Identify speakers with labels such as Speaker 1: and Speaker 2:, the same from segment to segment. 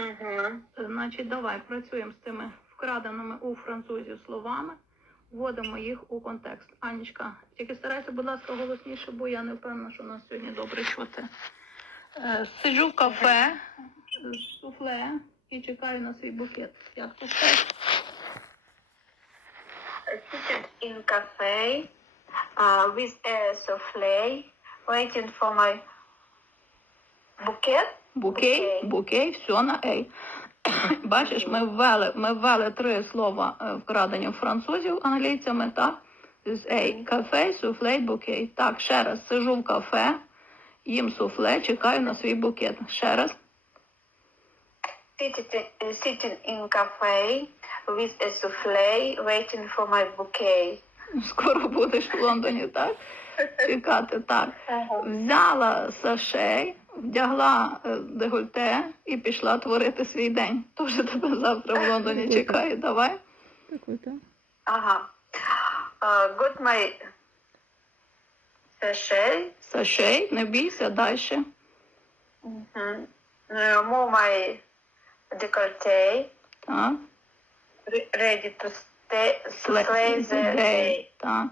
Speaker 1: Угу.
Speaker 2: Значить, давай працюємо з тими вкраденими у французів словами, вводимо їх у контекст. Анічка, тільки старайся, будь ласка, голосніше, бо я не впевнена, що нас сьогодні добре чути. Е, Сиджу в кафе суфле і чекаю на свій букет. Як ти скажеш?
Speaker 1: Seated in cafe uh, with a souffle, waiting for my bouquet.
Speaker 2: Букей,
Speaker 1: Букей.
Speaker 2: все на ей. Бачиш, ми ввели, ми ввели три слова е, вкрадені в французів англійцями, так? З ей, кафе, суфле, букей. Так, ще раз, сижу в кафе, їм суфле, чекаю на свій букет. Ще раз.
Speaker 1: Sitting in cafe with a souffle, waiting for my bouquet.
Speaker 2: Скоро будеш в Лондоні, так? Чекати, так. Взяла сашей, вдягла е, дегольте і пішла творити свій день. Тож тебе завтра в Лондоні чекає. Давай.
Speaker 1: Ага. Uh, got my sachet.
Speaker 2: Сашей, не бійся, далі.
Speaker 1: Uh, my décolleté.
Speaker 2: Так.
Speaker 1: Ready to stay, slay the day.
Speaker 2: Так.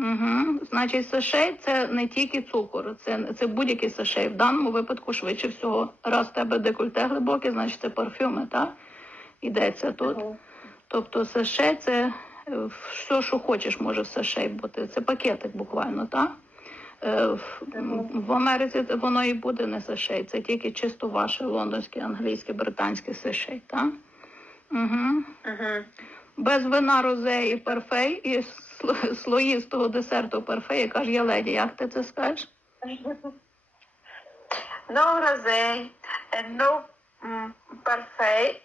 Speaker 2: Угу. Значить, сашей це не тільки цукор, це, це будь-який сашей. В даному випадку швидше всього. Раз в тебе декольте глибоке, значить це парфюми, так? Ідеться тут.
Speaker 1: Мгм.
Speaker 2: Тобто саше це е, все, що хочеш, може в саше бути. Це пакетик буквально, так? Е, В, Америці воно і буде не саше, це тільки чисто ваше лондонське, англійське, британське саше, так? Угу.
Speaker 1: Мгм.
Speaker 2: Без вина розе і парфей, і слоїстого десерту парфей, яка ж я леді. Як ти це скажеш?
Speaker 1: No rosé and no mm, parfait.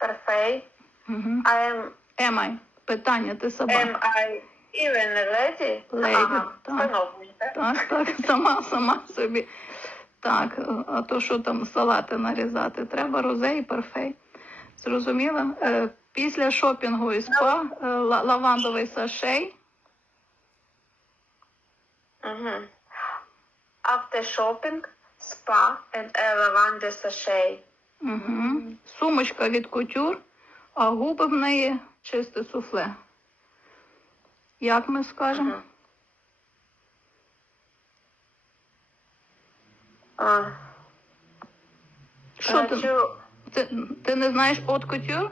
Speaker 1: Parfait.
Speaker 2: Угу.
Speaker 1: I am
Speaker 2: Емай, питання, ти собака.
Speaker 1: am I even a lady?
Speaker 2: Lady,
Speaker 1: Ага,
Speaker 2: так.
Speaker 1: так?
Speaker 2: Так, так, сама, сама собі. Так, а то що там салати нарізати? Треба розе і парфей. Зрозуміла? Після шопінгу і спа е, ла- лавандовий сашей.
Speaker 1: Мгм. After shopping, spa and a lavender sachet.
Speaker 2: Угу. Сумочка від кутюр, а губи в неї чисте суфле. Як ми скажемо?
Speaker 1: Мгм. А,
Speaker 2: Що ти,
Speaker 1: хочу-
Speaker 2: ти, ти не знаєш от кутюр?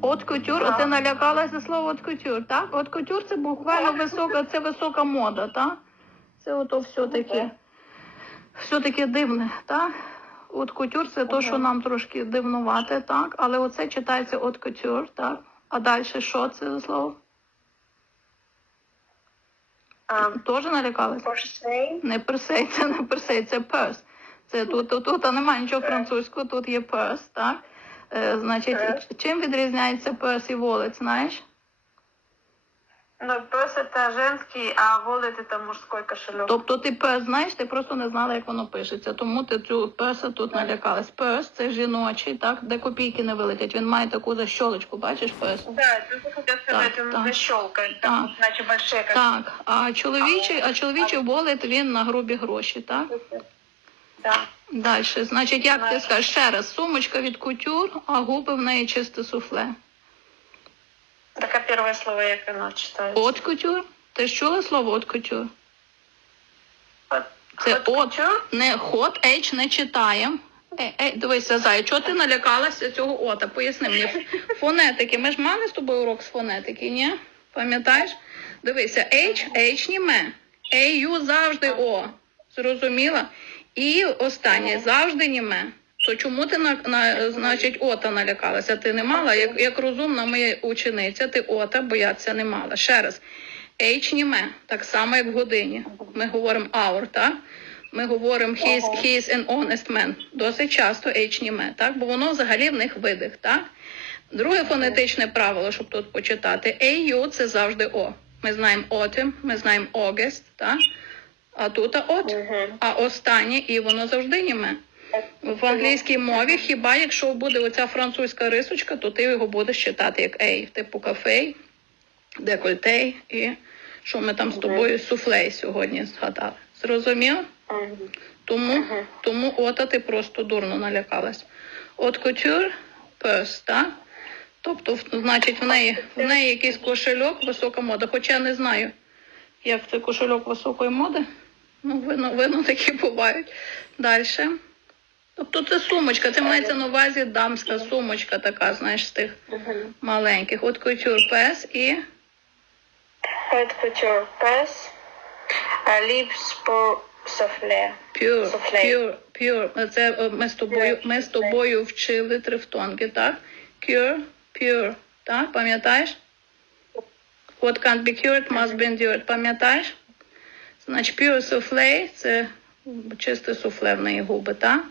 Speaker 2: От кутюр, ти налякалася слова от кутюр, так? От кутюр це буквально висока, це висока мода, так? Це ото все таке, все таке дивне, так? От кутюр це то, що нам трошки дивнувати, так? Але оце читається от кутюр, так? А далі що це за слово? Теж налякалася?
Speaker 1: Поршень.
Speaker 2: Не персей, це не персей, це перс. Це тут, тут, тут немає нічого французького, тут є перс, так? Е, значить,
Speaker 1: Так.
Speaker 2: чим відрізняється перс і волець, знаєш?
Speaker 1: Ну, пес это женский, а wallet это мужской кошелек.
Speaker 2: Тобто ти перс знаєш, ти просто не знала, як воно пишеться. Тому ти цю перса тут налякалась. Перс це жіночий, так, де копійки не вилетять. Він має таку защолочку, бачиш перс?
Speaker 1: Да, это хотел сказать,
Speaker 2: Так,
Speaker 1: он
Speaker 2: так.
Speaker 1: защелкает,
Speaker 2: Так.
Speaker 1: там, значит, большие как
Speaker 2: Так, а чоловічий, а чоловічий волет він на грубі гроші, так?
Speaker 1: Да.
Speaker 2: Далі, значить, як ти скажеш ще раз, сумочка від кутюр, а губи в неї чисте суфле.
Speaker 1: Так, а первое слово як оно читается?
Speaker 2: От кутюр? Ти ж чула слово от кутюр? Це
Speaker 1: От
Speaker 2: от, не хот, H не читаємо. Ей, ей, дивися, зай, чого ти налякалася цього ота? Поясни мені. Фонетики. Ми ж мали з тобою урок з фонетики, ні? Пам'ятаєш? Дивися, H, H німе. A, U завжди О. Зрозуміла? І останнє завжди німе. То чому ти на, на значить ота налякалася? Ти не мала, як, як розумна моя учениця, ти ота боятися не мала. Ще раз. H німе, так само як в годині. Ми говоримо hour, так? Ми говоримо he is,
Speaker 1: Ага.
Speaker 2: he is an honest man. Досить часто H німе, так? Бо воно взагалі в них видих, так? Друге фонетичне правило, щоб тут почитати. AU це завжди О. Ми знаємо autumn, ми знаємо August, так? А тут от. А останнє і воно завжди німе. В англійській мові, хіба якщо буде оця французька рисочка, то ти його будеш читати як ей, типу кафе, декольтей і що ми там з тобою суфлей сьогодні згадали. Зрозумів? Тому, тому ота ти просто дурно налякалась. От кутюр, пес, так? Тобто, значить, в неї, в неї якийсь кошельок, висока мода. Хоча я не знаю, як це кошельок високої моди. Ну, видно, видно такі бувають. Далі. Тобто це сумочка, це мається на увазі дамська сумочка така, знаєш, з тих маленьких. От кутюр пес і
Speaker 1: pass. Uh, lips pour souffler.
Speaker 2: Pure,
Speaker 1: Суфле.
Speaker 2: pure, pure. Це е, ми з тобою, ми з тобою вчили трифтонги, так? Cure, pure, так? Пам'ятаєш? What can't be cured must be endured. Пам'ятаєш? Значить, pure souffle – це чисте суфле в неї губи, так?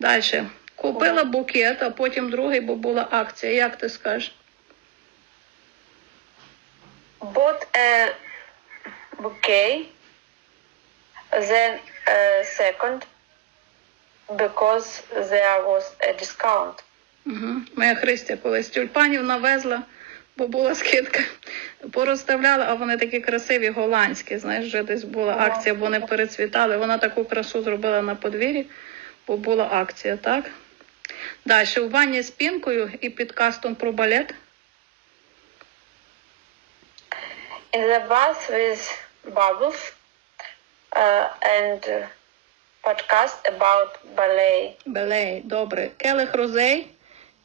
Speaker 2: Далі. Купила букет, а потім другий, бо була акція. Як ти скажеш?
Speaker 1: Bought a bouquet. Then a second because there was a discount.
Speaker 2: Угу. Моя Христя колись тюльпанів навезла, бо була скидка. Порозставляла, а вони такі красиві, голландські. Знаєш, вже десь була акція, бо вони перецвітали. Вона таку красу зробила на подвір'ї, бо була акція, так? Далі, у ванні з пінкою і підкастом про балет.
Speaker 1: In the bath with bubbles uh, and podcast about ballet.
Speaker 2: Белей, добре. Келих розей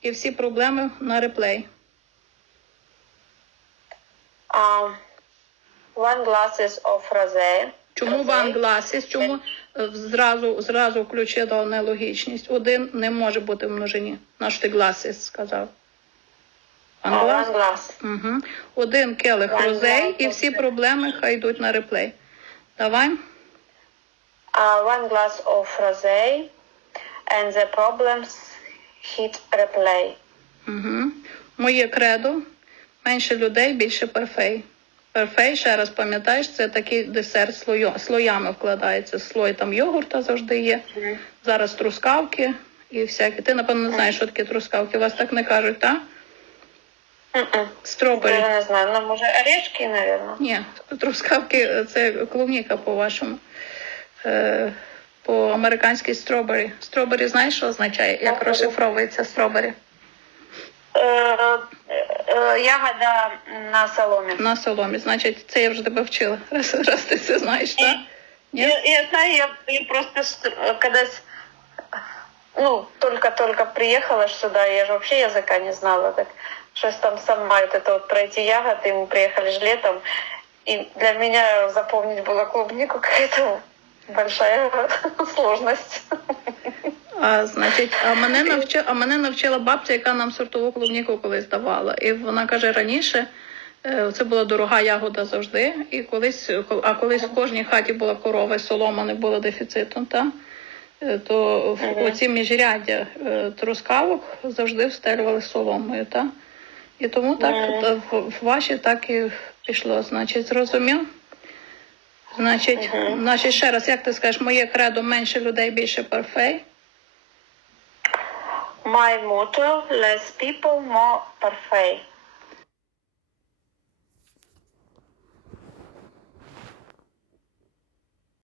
Speaker 2: і всі проблеми на реплей.
Speaker 1: Um, one glasses of rosé.
Speaker 2: Чому ван гласіс? Чому е, зразу, зразу включила нелогічність? Один не може бути в множині. Наш ти гласіс сказав. Ван
Speaker 1: Uh,
Speaker 2: глас?
Speaker 1: one glass.
Speaker 2: Угу. Один келих
Speaker 1: Ван
Speaker 2: розей і всі проблеми хай йдуть на реплей. Давай.
Speaker 1: Uh, one glass of rosé and the problems hit replay.
Speaker 2: Угу. Моє кредо. Менше людей, більше парфей. Парфей, ще раз пам'ятаєш, це такий десерт слою, слоями вкладається. Слой там йогурта завжди є. Зараз трускавки і всякі. Ти, напевно, не знаєш, що таке трускавки. Вас так не кажуть, так?
Speaker 1: Mm-mm.
Speaker 2: Стробері.
Speaker 1: Даже не знаю, ну, може, орешки, наверное.
Speaker 2: Ні, трускавки е, це клубніка по-вашому. Е, по-американськи стробері. Стробері знаєш, що означає? Як розшифровується стробері?
Speaker 1: Э, э, ягода на соломе.
Speaker 2: На соломі. Значить, це я вже тебе вчила. Раз, раз ти це знаєш, так? Ні?
Speaker 1: Я, я знаю, я, я просто, с- когда с- ну, только-только приехала ж сюда, я же вообще языка не знала, так что там сама вот это вот про эти ягоды, мы приехали же летом, и для меня запомнить было клубнику какая-то большая сложность.
Speaker 2: А, значить, а мене навчила, а мене навчила бабця, яка нам сортову клубніку колись давала. І вона каже, раніше е, це була дорога ягода завжди. І колись, а колись в кожній хаті була корова, і солома не було дефіциту, та? Е, то в оці міжряддя е, трускавок завжди встелювали соломою, та? І тому так в, ваші так і пішло. Значить, зрозумів? Значить, значить, ще раз, як ти скажеш, моє кредо менше людей, більше парфей.
Speaker 1: My motto, less people, more parfait.